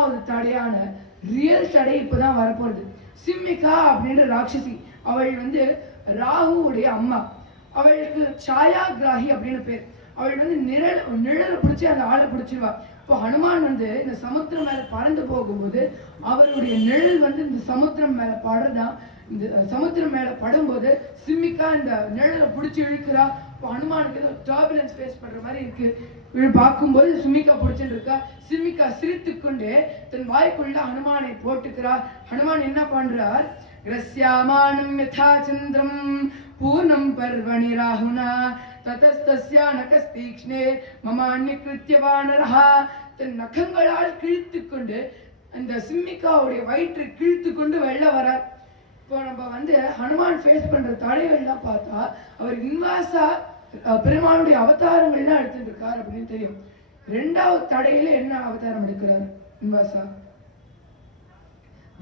மூணாவது தடையான ரியல் தடை இப்பதான் வரப்போறது. சிம்மிகா அப்படின்ற ராட்சசி, அவள் வந்து ராகுவுடைய அம்மா. அவளுக்கு சாயா கிராகி அப்படின்னு பேர். அவள் வந்து நிழலை பிடிச்சி அந்த ஆளை பிடிச்சிருவா. இப்போ ஹனுமான் வந்து இந்த சமுத்திரம் மேல பறந்து போகும்போது அவருடைய நிழல் வந்து இந்த சமுத்திரம் மேல படுறதான். இந்த சமுத்திரம் மேல படும்போது சிம்மிக்கா இந்த நிழலை பிடிச்சி இழுக்கிறா. இப்போ ஹனுமானுக்கு ஏதோ டர்புலன்ஸ் ஃபேஸ் பண்ற மாதிரி இருக்கு. பார்க்கும்போது சிம்மிக்கா பிடிச்சிட்டு இருக்கா. சிம்மிக்கா சிரித்து கொண்டே தன் வாய்க்குள்ள ஹனுமானை போட்டுக்கிறார். ஹனுமான் என்ன பண்றார்? கிரஸ்யாமானம் யதா சந்திரம் பூர்ணம் பர்வணி ராகுனா ததஸ்தஸ்யா நகஸ்தீக்ஷ்ணே மமான்யக்ருத்ய வானரஹ. தன் நகங்களால் கிழித்து கொண்டு அந்த சிம்மிக்காவுடைய வயிற்றை கிழித்து கொண்டு வெளில வரார். இப்போ நம்ம வந்து ஹனுமான் ஃபேஸ் பண்ற தடைகள்லாம் பார்த்தா அவர் இன்வாசா பெருமாளுடைய அவதாரங்கள்லாம் எடுத்துட்டு இருக்கார் அப்படின்னு தெரியும். ரெண்டாவது தடையில என்ன அவதாரம் எடுக்கிறார் இன்வாசா?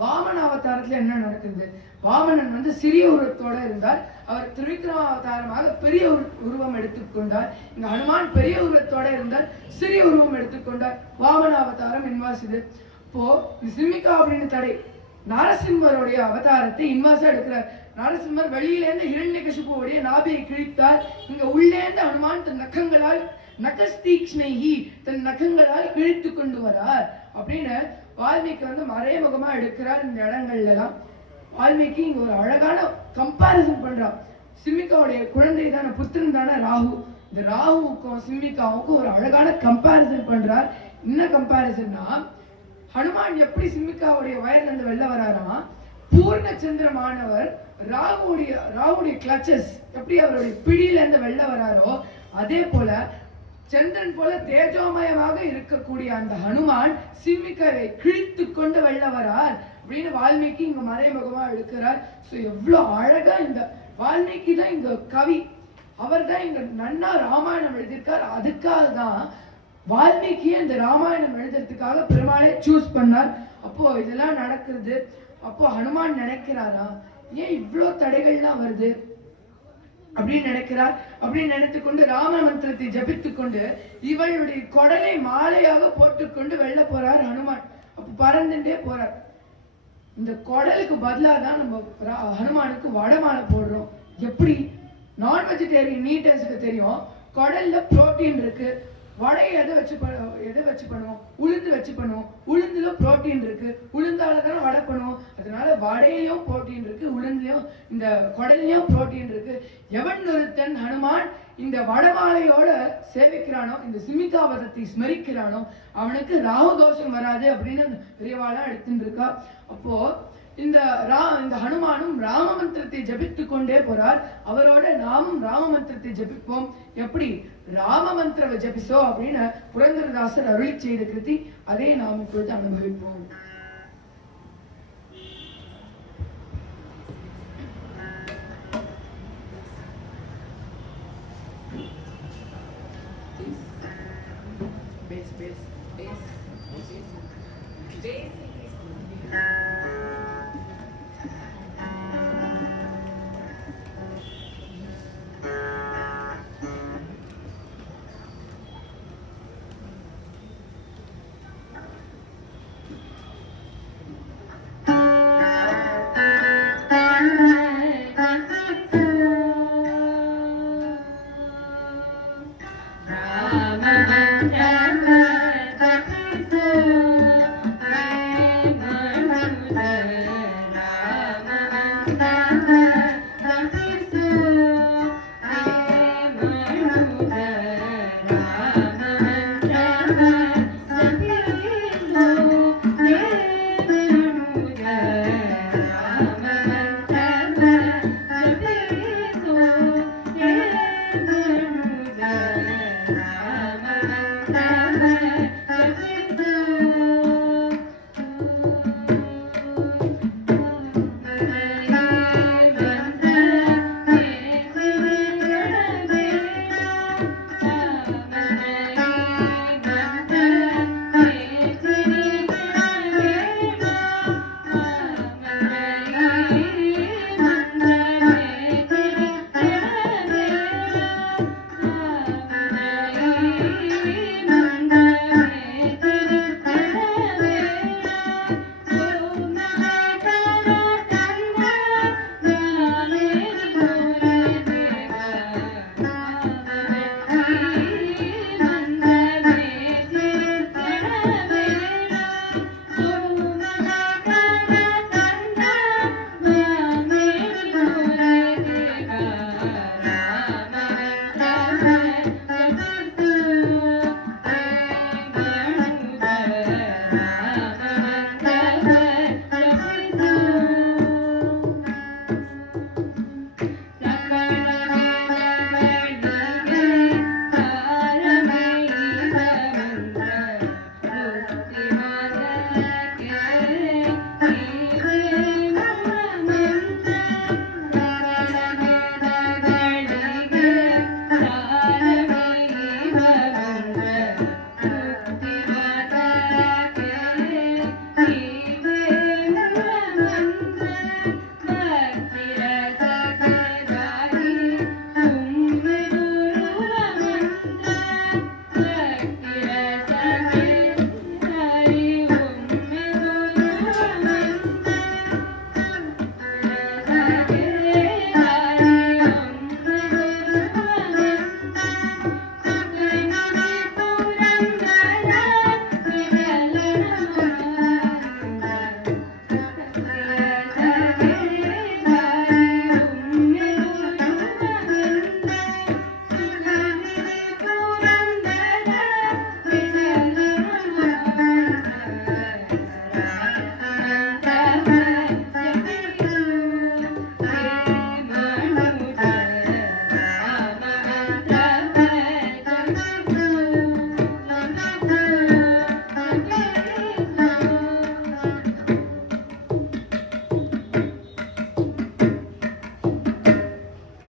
வாமன அவதாரத்துல என்ன நடக்குது? வாமனன் வந்து சிறிய உருவத்தோட இருந்தார். அவர் திரிவிக்ரம அவதாரமாக பெரிய உருவம் எடுத்துக்கொண்டார். இங்க ஹனுமான் பெரிய உருவத்தோட இருந்தார், சிறிய உருவம் எடுத்துக்கொண்டார். வாமன அவதாரம் இன்வாஸ் இது. இப்போ சிம்மிகா அப்படின்னு தடை. நரசிம்மருடைய அவதாரத்தை இன்வாசா எடுக்கிறார். நரசிம்மர் வெளியிலேருந்து ஹிரண்யகசிபுவுடைய நாபியை கிழித்தார். இங்க உள்ளேந்து ஹனுமான் தன் நகங்களால் நகஸ்தீக்ஷ்ணைஹி தன் நகங்களால் கிழித்து கொண்டு வரார் அப்படின்னு வால்மீகி வந்து மறைமுகமா எடுக்கிறார். இந்த இடங்கள்ல எல்லாம் வால்மீகி இங்க ஒரு அழகான கம்பாரிசன் பண்றார். சிம்மிகாவுடைய குழந்தை தானே, புத்திரன் தானே ராகு. இந்த ராகுவுக்கும் சிம்மிகாவுக்கும் ஒரு அழகான கம்பாரிசன் பண்றார். என்ன கம்பாரிசன்னா, ஹனுமான் எப்படி சிம்மிகாவுடைய வயர்ல இருந்து வெளில வராராம், பூர்ணச்சந்திரமானவர் ராகுடைய கிளச்சஸ் எப்படி அவருடைய பிடியில இருந்து வெளில வராரோ அதே போல சந்திரன் போல தேஜோமயமாக இருக்கக்கூடிய அந்த ஹனுமான் சிம்மிகாவை கிழித்து கொண்டு வெளில வரார் அப்படின்னு வால்மீகி இங்க மறைமுகமா எடுக்கிறார். ஸோ எவ்வளோ அழகா இந்த வால்மீகி தான் இங்க கவி. அவர் தான் இங்க நன்னா ராமாயணம் எழுதியிருக்கார். அதுக்காக தான் வால்மீகியை இந்த ராமாயணம் எழுதுறதுக்காக பெருமாளே சூஸ் பண்ணார். அப்போ இதெல்லாம் நடக்கிறது. அப்போ ஹனுமான் நினைக்கிறாரா, ஏன் இவ்வளோ தடைகள்லாம் வருது அப்படின்னு நினைக்கிறார். அப்படின்னு நினைத்து கொண்டு ராம மந்திரத்தை ஜபித்து கொண்டு இவளுடைய கொடலை மாலையாக போட்டுக்கொண்டு வெளில போறார் ஹனுமான். அப்ப பறந்துட்டே போறார். இந்த கொடலுக்கு பதிலாக தான் நம்ம ஹனுமானுக்கு வடமாலை போடுறோம். எப்படி? நான் வெஜிடேரியன் நீட்டர்ஸுக்கு தெரியும், கொடல்ல புரோட்டீன் இருக்கு. வடையை எதை வச்சு பண்ணுவோம்? உளுந்து வச்சு பண்ணுவோம். உளுந்துல புரோட்டீன் இருக்கு. உளுந்தால தானே வடை பண்ணுவோம். அதனால வடையிலையும் புரோட்டீன் இருக்கு, உளுந்துலையும் இந்த குடல்லையும் புரோட்டீன் இருக்கு. எவன் ஒருத்தன் ஹனுமான் இந்த வடமாலையோட சேவிக்கிறானோ, இந்த சிம்மிகாவதத்தை ஸ்மரிக்கிறானோ அவனுக்கு ராகு தோஷம் வராது அப்படின்னு பெரியவாளா எடுத்துட்டு இருக்கா. அப்போ இந்த ஹனுமானும் ராம மந்திரத்தை ஜபித்து கொண்டே போறார். அவரோட நாமும் ராம மந்திரத்தை ஜபிப்போம். எப்படி? ராம மந்திர ஜபிசோ அப்படின்னு புரந்தரதாசர் அருளி செய்த கிருதி. அதே நாம் இப்பொழுது அனுபவிப்போம். Base.